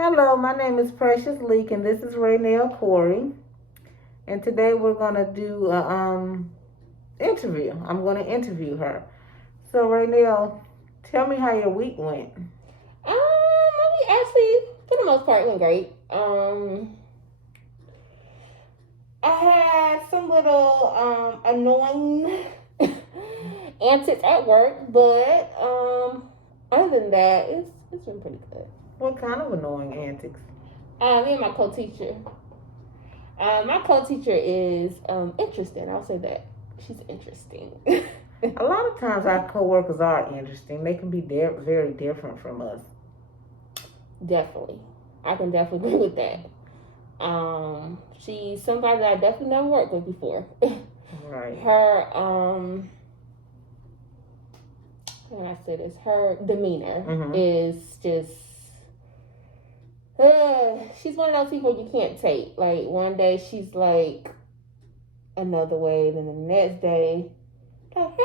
Hello, my name is Precious Leak, and this is Raynell Corey. And today we're gonna do a interview. I'm gonna interview her. So Raynell, tell me how your week went. Actually, for the most part, it went great. I had some little annoying antics at work, but other than that, it's been pretty good. What kind of annoying antics? Me and my co-teacher. My co-teacher is interesting. I'll say that she's interesting. A lot of times our coworkers are interesting. They can be very different from us. Definitely, I can definitely agree with that. She's somebody that I definitely never worked with before. Right. Her how can I say this? Her demeanor is just. She's one of those people you can't take. Like one day she's like another way, then the next day, like hey.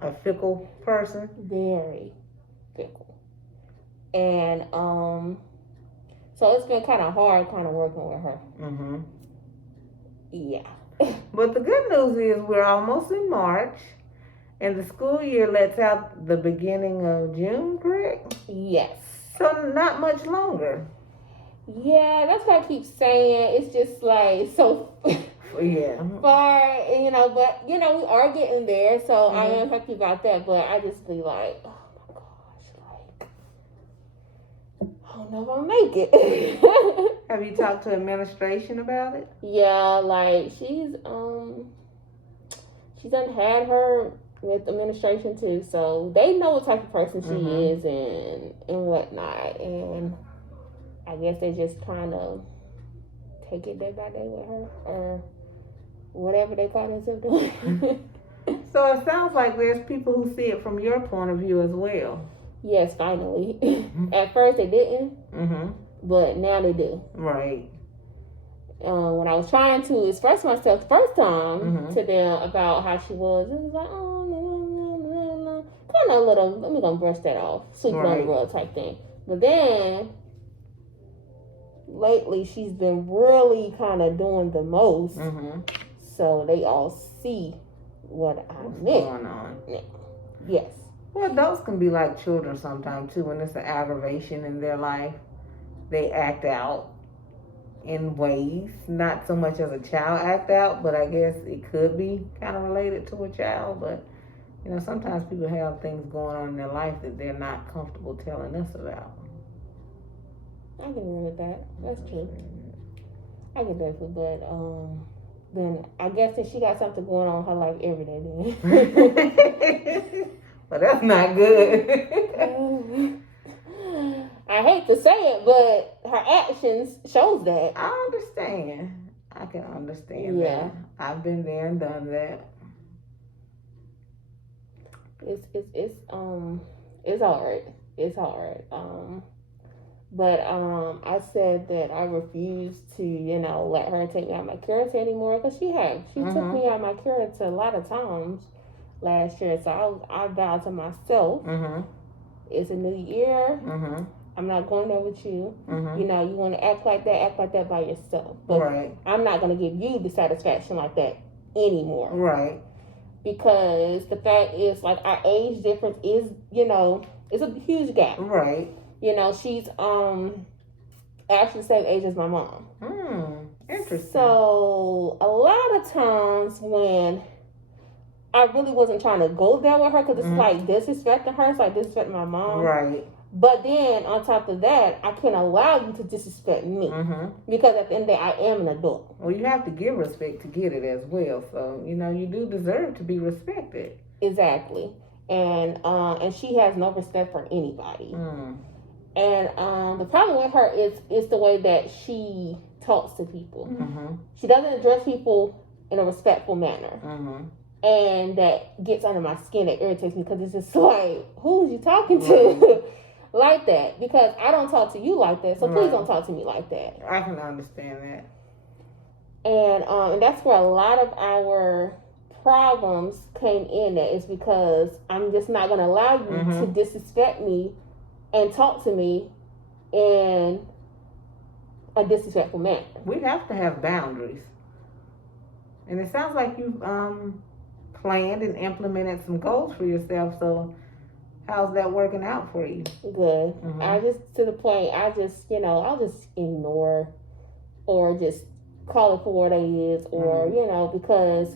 A fickle person. Very fickle, and so it's been kind of hard, kind of working with her. Yeah. But the good news is we're almost in March, and the school year lets out the beginning of June, correct? Yes. So not much longer. Yeah, that's what I keep saying. It's just like so Yeah. far, but we are getting there, so I am happy about that. But I just be like, oh my gosh, like I don't know if I'll make it. Have you talked to administration about it? Yeah, like she's done had her with administration too, so they know what type of person she is and whatnot, and I guess they're just trying to take it day by day with her, or whatever they call themselves doing. So it sounds like there's people who see it from your point of view as well. Yes, finally. At first they didn't, but now they do. Right. When I was trying to express myself the first time to them about how she was, it was like, oh, no. Kind of a little, let me go brush that off, sweep it on the rug type thing. But then lately she's been really kind of doing the most, so they all see what I meant. Going on. Yes. Well, adults can be like children sometimes too. When it's an aggravation in their life, they act out in ways, not so much as a child act out, but I guess it could be kind of related to a child. But sometimes people have things going on in their life that they're not comfortable telling us about. I can agree with that. That's true. I can definitely, but then I guess that she got something going on in her life every day then. But that's not good. I hate to say it, but her actions shows that. I understand. I can understand that. I've been there and done that. It's hard. It's hard. But I said that I refuse to, let her take me out of my character anymore, because she took me out of my character a lot of times last year. So I vowed to myself, it's a new year. I'm not going there with you. You want to act like that by yourself. But I'm not going to give you the satisfaction like that anymore. Right. Because the fact is, like, our age difference is, it's a huge gap. Right. She's actually the same age as my mom. Interesting. So a lot of times when I really wasn't trying to go there with her, because it's like disrespecting her, it's like disrespecting my mom. Right. But then on top of that, I can't allow you to disrespect me, because at the end of the day, I am an adult. Well, you have to give respect to get it as well. So you do deserve to be respected. Exactly. And she has no respect for anybody. And the problem with her is the way that she talks to people. She doesn't address people in a respectful manner. And that gets under my skin. That irritates me, because it's just like, who is you talking to like that? Because I don't talk to you like that, so please don't talk to me like that. I can understand that. And that's where a lot of our problems came in at, is because I'm just not going to allow you to disrespect me and talk to me in a disrespectful manner. We have to have boundaries. And it sounds like you've planned and implemented some goals for yourself. So how's that working out for you? Good. I just, to the point, I'll just ignore or just call it for what it is, or, because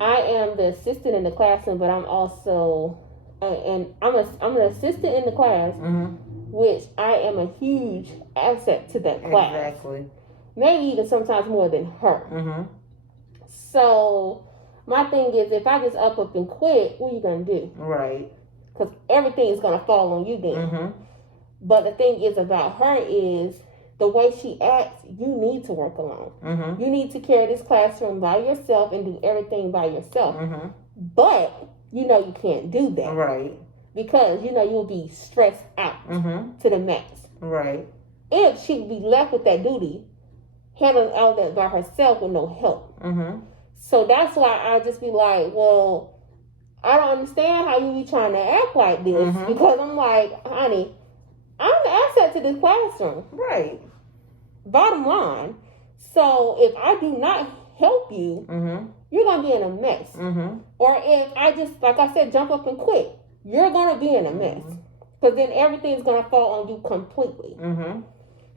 I am the assistant in the classroom, but I'm also, and I'm an assistant in the class, which I am a huge asset to that class. Exactly. Maybe even sometimes more than her. So my thing is, if I just up and quit, what are you going to do? Right. Because everything is going to fall on you then. But the thing is about her is the way she acts, you need to work alone. You need to carry this classroom by yourself and do everything by yourself. But you can't do that. Right. Because you'll be stressed out to the max. Right. If she'd be left with that duty, handling all that by herself with no help. So that's why I just be like, well, I don't understand how you be trying to act like this. Because I'm like, honey, I'm the asset to this classroom. Right. Bottom line. So if I do not help you, you're going to be in a mess. Or if I just, like I said, jump up and quit, you're going to be in a mess. Because then everything's going to fall on you completely.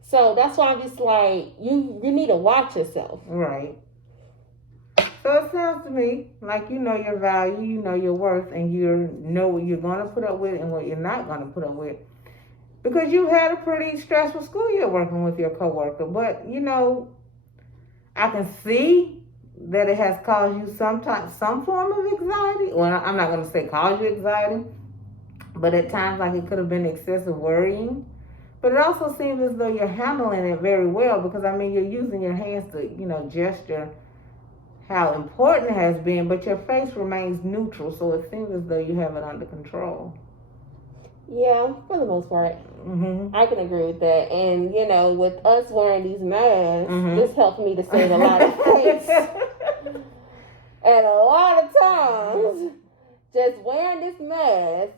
So that's why I'm just like, you need to watch yourself. Right. So it sounds to me like you know your value, you know your worth, and you know what you're going to put up with and what you're not going to put up with. Because you had a pretty stressful school year working with your coworker. But, I can see that it has caused you some form of anxiety. Well, I'm not going to say cause you anxiety, but at times like it could have been excessive worrying. But it also seems as though you're handling it very well because, you're using your hands to, gesture how important it has been, but your face remains neutral, so it seems as though you have it under control. Yeah, for the most part. I can agree with that. And, with us wearing these masks, this helped me to save a lot of face. And a lot of times, just wearing this mask,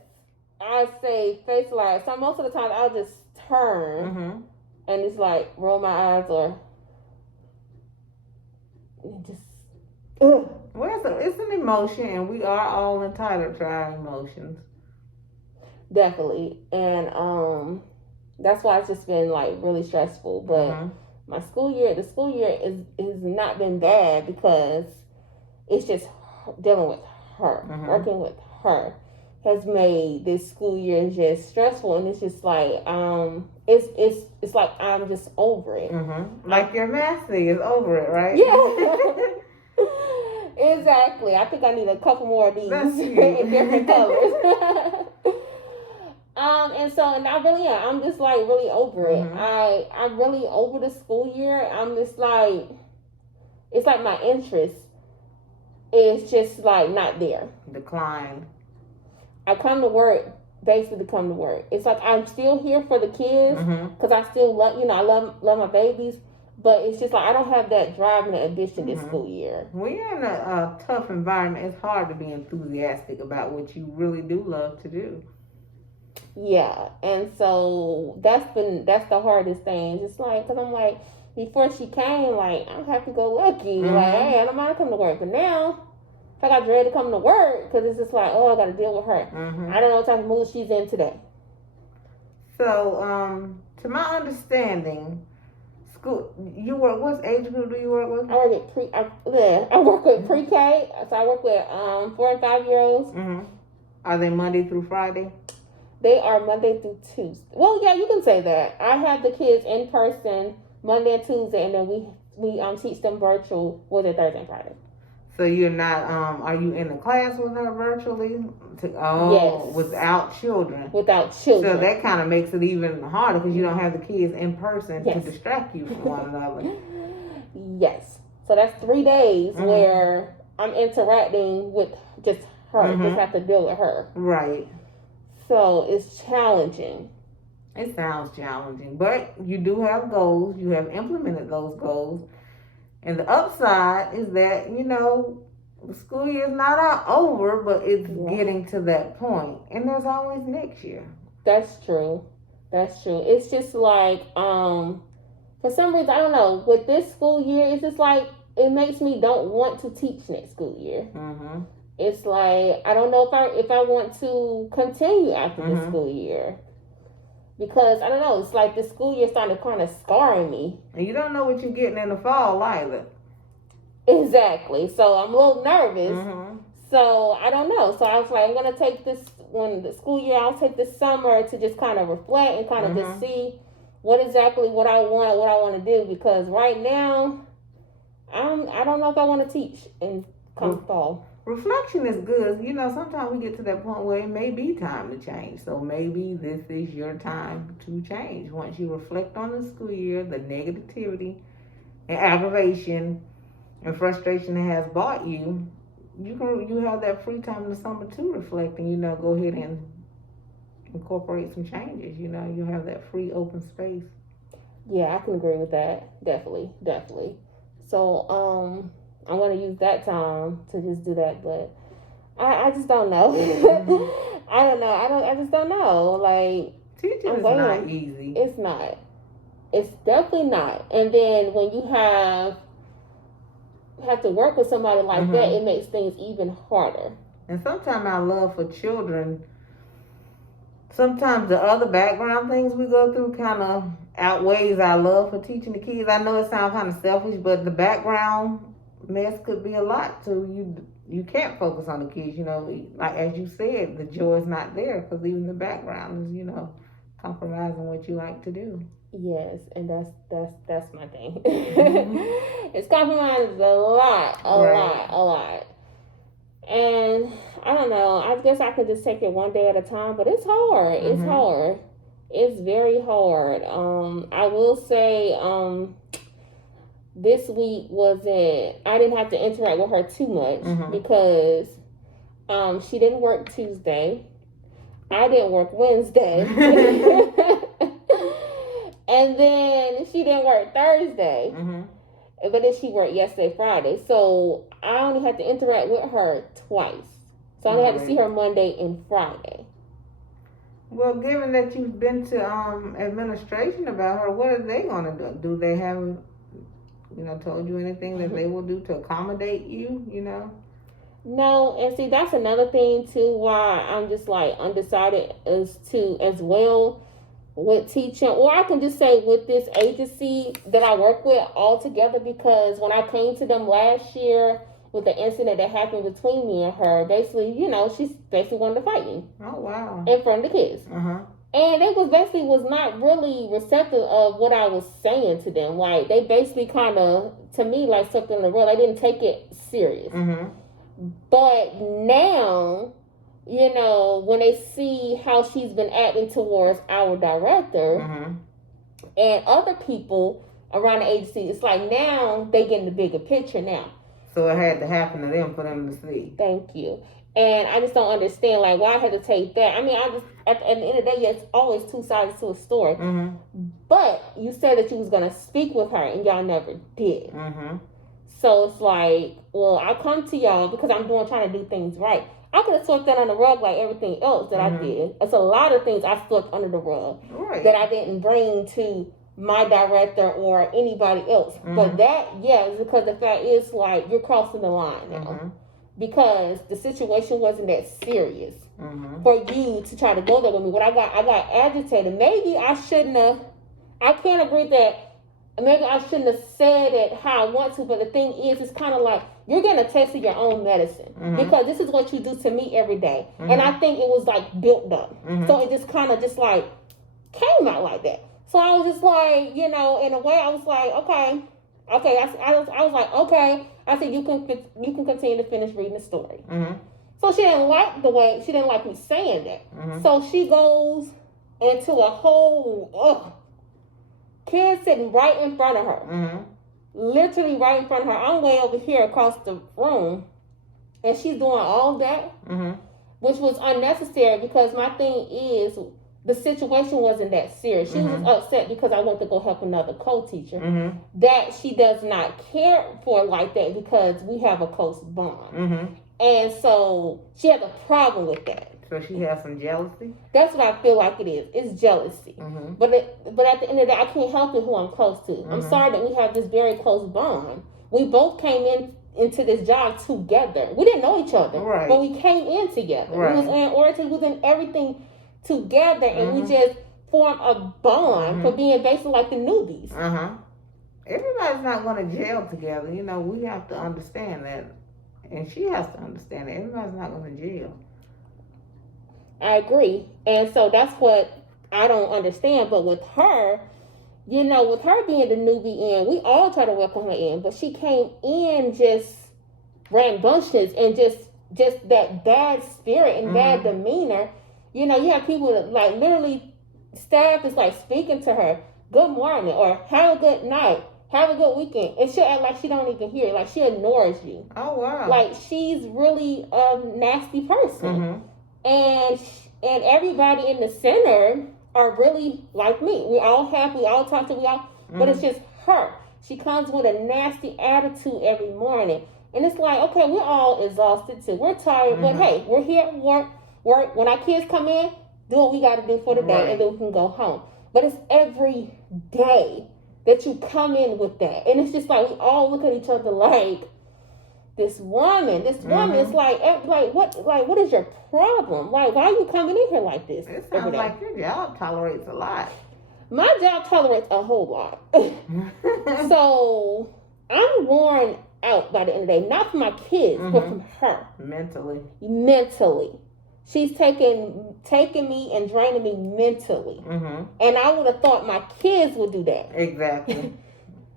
I say face light. So most of the time, I'll just turn and it's like roll my eyes or just Well, it's an emotion, and we are all entitled to our emotions. Definitely. And that's why it's just been like really stressful. But the school year has not been bad because it's just dealing with her, working with her has made this school year just stressful, and it's just like it's like I'm just over it. Like your master is over it, right? Yeah. Exactly. I think I need a couple more of these in different colors. And I really am. I'm just like really over it. I'm really over the school year. I'm just like, it's like my interest is just like not there. Declined. I come to work, basically come to work. It's like I'm still here for the kids because I still love, I love my babies. But it's just like I don't have that drive and the ambition this school year. When you're in a tough environment, it's hard to be enthusiastic about what you really do love to do. Yeah, and so that's the hardest thing. Just like, because I'm like, before she came, like, I'm happy-go-lucky. Like, hey, I don't mind coming to work. But now, if I got dread to come to work, because it's just like, oh, I got to deal with her. I don't know what type of mood she's in today. So, to my understanding, school, you work, what age group do you work with? I work with pre-K. So I work with 4 and 5 year olds. Are they Monday through Friday? They are Monday through Tuesday. Well, yeah, you can say that. I have the kids in person Monday and Tuesday, and then we teach them virtual Thursday and Friday. So you're not, are you in the class with her virtually? Yes. Without children. Without children. So that kind of makes it even harder because you don't have the kids in person to distract you from one another. Yes. So that's 3 days where I'm interacting with just her. Just have to deal with her. Right. So it's challenging. It sounds challenging, but you do have goals. You have implemented those goals. And the upside is that, the school year is not over, but it's getting to that point. And there's always next year. That's true. It's just like, for some reason, I don't know, with this school year, it's just like, it makes me don't want to teach next school year. Mm-hmm. It's like, I don't know if I want to continue after the school year. Because, I don't know, it's like the school year starting to kind of scar me. And you don't know what you're getting in the fall either. Exactly. So I'm a little nervous. Mm-hmm. So I don't know. So I was like, I'm going to take this, when the school year, I'll take this summer to just kind of reflect and kind of just see what I want to do. Because right now, I don't know if I want to teach in come fall. Reflection is good. You know, sometimes we get to that point where it may be time to change. So maybe this is your time to change. Once you reflect on the school year, the negativity and aggravation and frustration it has brought you, you have that free time in the summer to reflect and, you know, go ahead and incorporate some changes. You know, you have that free open space. Yeah, I can agree with that. Definitely. So, I'm going to use that time to just do that, but I just don't know. I don't know. I just don't know. Like, teaching is not easy. It's not. It's definitely not. And then when you have to work with somebody like that, it makes things even harder. And sometimes our love for children, sometimes the other background things we go through kind of outweighs our love for teaching the kids. I know it sounds kind of selfish, but the background mess could be a lot. So you can't focus on the kids. You know, like as you said, the joy is not there because even the background is, you know, compromising what you like to do. Yes, and that's my thing. It's compromised a lot. And I don't know. I guess I could just take it one day at a time, but it's hard. It's hard. It's very hard. I will say, this week I didn't have to interact with her too much because she didn't work Tuesday. I didn't work Wednesday. And then she didn't work Thursday. But then she worked yesterday, Friday. So I only had to interact with her twice. So I only had to see her Monday and Friday. Well, given that you've been to administration about her, what are they going to do? Do they have, you know, told you anything that they will do to accommodate you, you know? No, and see, that's another thing, too, why I'm just, like, undecided as well with teaching. Or I can just say with this agency that I work with altogether, because when I came to them last year with the incident that happened between me and her, basically, you know, she basically wanted to fight me. Oh, wow. In front of the kids. And they was not really receptive of what I was saying to them. Like, they basically kind of, to me, like, something in the world. They didn't take it serious. But now, you know, when they see how she's been acting towards our director and other people around the agency, it's like now they getting the bigger picture now. So it had to happen to them for them to see. Thank you. And I just don't understand, like, why I had to take that. I mean, I just, at the end of the day, it's always two sides to a story. But you said that you was going to speak with her, and y'all never did. So it's like, well, I come to y'all because I'm trying to do things right. I could have swept that under the rug like everything else that I did. It's a lot of things I swept under the rug that I didn't bring to my director or anybody else. But that, is because the fact is, like, you're crossing the line now. Because the situation wasn't that serious for you to try to go there with me. When I got agitated. Maybe I shouldn't have. I can't agree that maybe I shouldn't have said it how I want to. But the thing is, it's kind of like you're getting a taste of your own medicine because this is what you do to me every day. And I think it was like built up. So it just kind of just like came out like that. So I was just like, you know, in a way, I was like, okay. I was like, okay. I said, you can continue to finish reading the story. So she didn't like me saying that. So she goes into a whole kid sitting right in front of her. Literally right in front of her. I'm way over here across the room. And she's doing all that, which was unnecessary because my thing is, the situation wasn't that serious. She was upset because I went to go help another co-teacher that she does not care for like that because we have a close bond. And so she has a problem with that. So she has some jealousy? That's what I feel like it is. It's jealousy. Mm-hmm. But at the end of the day, I can't help it who I'm close to. Mm-hmm. I'm sorry that we have this very close bond. We both came into this job together. We didn't know each other, right. but we came in together. Right. We was in orientation, we was in everything together, and Mm-hmm. we just formed a bond Mm-hmm. for being basically like the newbies. Everybody's not going to jail together. You know, we have to understand that. And she has to understand that everybody's not going to jail. I agree. And so that's what I don't understand. But with her, you know, with her being the newbie in, we all try to welcome her in. But she came in just rambunctious and just that bad spirit and bad demeanor. You know, you have people that, like, literally, staff is like speaking to her, good morning, or have a good night, have a good weekend. And she'll act like she don't even hear it. Like, she ignores you. Oh, wow. Like, she's really a nasty person. And everybody in the center are really like me. We all talk to, but it's just her. She comes with a nasty attitude every morning. And it's like, okay, we're all exhausted too. We're tired, but hey, we're here at work. When our kids come in, do what we got to do for the day, and then we can go home. But it's every day that you come in with that. And it's just like, we all look at each other like, this woman is like what is your problem? Like, why are you coming in here like this? It sounds like your job tolerates a lot. My job tolerates a whole lot. So I'm worn out by the end of the day, not from my kids, but from her. Mentally. She's taking me and draining me mentally. And I would have thought my kids would do that. Exactly.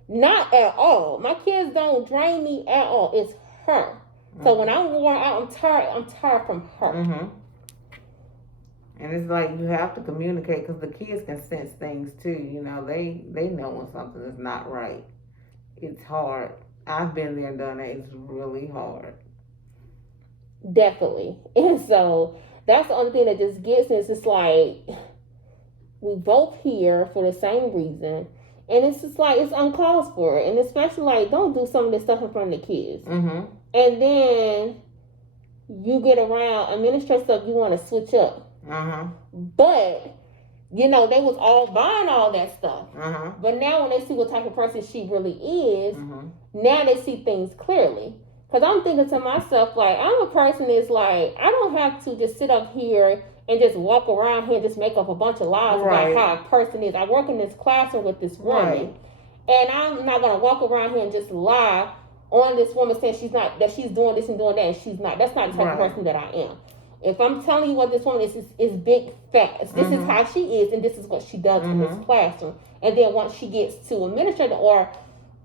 Not at all. My kids don't drain me at all. It's her. So when I'm worn out, I'm tired from her. And it's like you have to communicate, because the kids can sense things too. You know, they know when something is not right. It's hard. I've been there and done it. It's really hard. Definitely. And so that's the only thing that just gets me. It's just like, we both here for the same reason. And it's just like, it's uncalled for. And especially, like, don't do some of this stuff in front of the kids. And then you get around administrative stuff, you want to switch up. But, you know, they was all buying all that stuff. But now when they see what type of person she really is, now they see things clearly. Because I'm thinking to myself, like, I'm a person that's like, I don't have to just sit up here and just walk around here and just make up a bunch of lies about how a person is. I work in this classroom with this woman, and I'm not gonna walk around here and just lie on this woman saying that she's doing this and doing that, and she's not. That's not the type of person that I am. If I'm telling you what this woman is big facts. This is how she is, and this is what she does in this classroom. And then once she gets to administrator or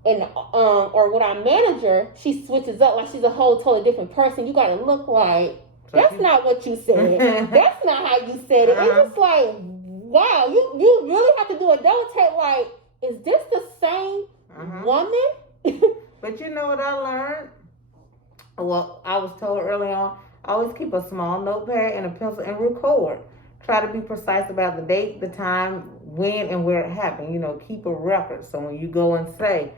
with our manager, she switches up like she's a whole totally different person. You gotta look like, that's not what you said. That's not how you said it. It's just like, wow, you really have to do a double take. Like, is this the same woman? But you know what I learned? Well, I was told early on, always keep a small notepad and a pencil and record. Try to be precise about the date, the time, when, and where it happened. You know, keep a record. So when you go and say,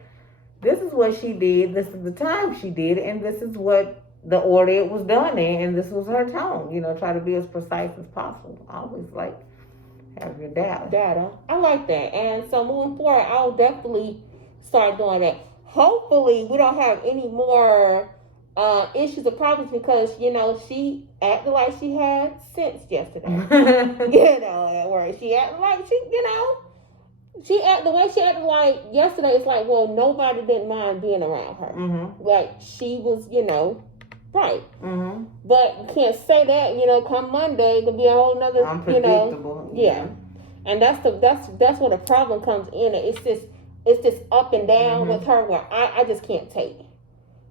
this is what she did, this is the time she did it, and this is what the order it was done in, and this was her tone. You know, try to be as precise as possible. Always, like, have your data. I like that. And so moving forward, I'll definitely start doing that. Hopefully, we don't have any more issues or problems, because, you know, she acted like she had sense yesterday. You know, at work. She acted like the way she acted like yesterday, it's like, well, nobody didn't mind being around her. Like, she was, you know, right. But you can't say that, you know, come Monday, it could be a whole nother, you know. Yeah. And that's where the problem comes in. It's this up and down with her where I just can't take it.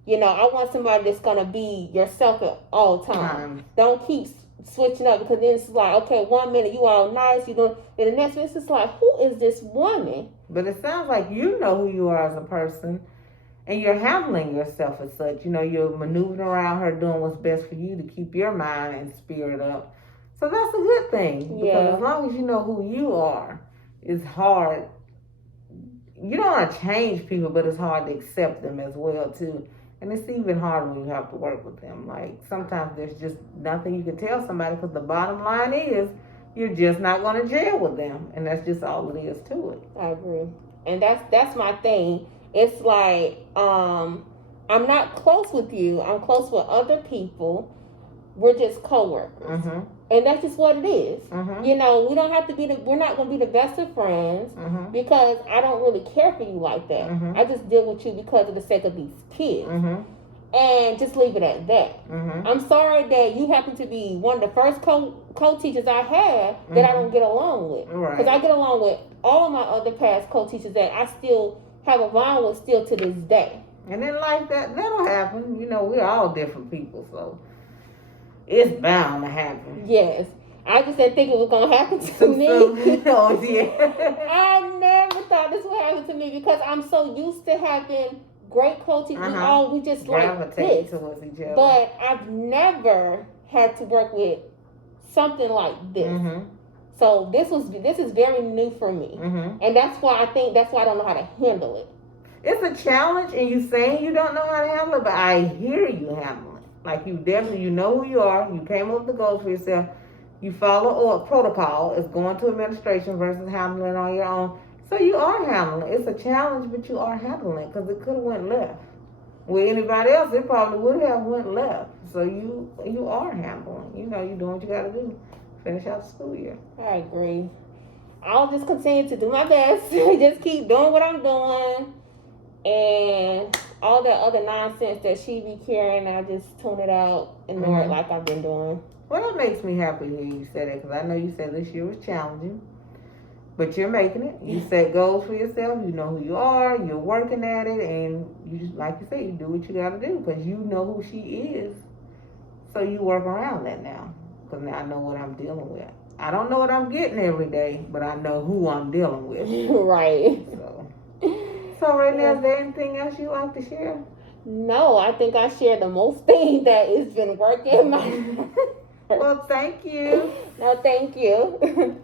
You know, I want somebody that's going to be yourself at all times. Don't keep switching up, because then it's like, okay, 1 minute you all nice, you go, then the next minute it's just like, who is this woman? But it sounds like you know who you are as a person, and you're handling yourself as such. You know, you're maneuvering around her, doing what's best for you to keep your mind and spirit up. So that's a good thing. Because as long as you know who you are, it's hard. You don't want to change people, but it's hard to accept them as well too. And it's even harder when you have to work with them. Like, sometimes there's just nothing you can tell somebody because the bottom line is you're just not going to jail with them. And that's just all it is to it. I agree. And that's my thing. It's like, I'm not close with you. I'm close with other people. We're just co-workers. Mm-hmm. And that's just what it is. Mm-hmm. You know, we don't have to be we're not going to be the best of friends Mm-hmm. because I don't really care for you like that. Mm-hmm. I just deal with you because of the sake of these kids. Mm-hmm. And just leave it at that. Mm-hmm. I'm sorry that you happen to be one of the first co-teachers I had that I don't get along with. Right. Because I get along with all of my other past co-teachers that I still have a bond with still to this day. And in life, that'll happen. You know, we're all different people, so it's bound to happen. Yes. I just didn't think it was going to happen to me. Oh, yeah. I never thought this would happen to me because I'm so used to having great co-teachers. We just like this. Towards each other. But I've never had to work with something like this. Mm-hmm. So this is very new for me. Mm-hmm. And that's why I don't know how to handle it. It's a challenge, and you saying you don't know how to handle it, but I hear you handle it. Like, you definitely, you know who you are. You came up with the goals for yourself. You follow a protocol. It's going to administration versus handling it on your own. So you are handling it. It's a challenge, but you are handling it because it could have went left. With anybody else, it probably would have went left. So you are handling. You know, you're doing what you got to do. Finish out the school year. I agree. I'll just continue to do my best. Just keep doing what I'm doing. And all the other nonsense that she be carrying, I just tune it out and ignore it like I've been doing. Well, that makes me happy to hear you say that because I know you said this year was challenging. But you're making it. You set goals for yourself. You know who you are. You're working at it. And you just, like you said, you do what you got to do because you know who she is. So you work around that now because now I know what I'm dealing with. I don't know what I'm getting every day, but I know who I'm dealing with. Right. So right now, is there anything else you'd like to share? No, I think I shared the most thing that has been working. Well, thank you. No, thank you.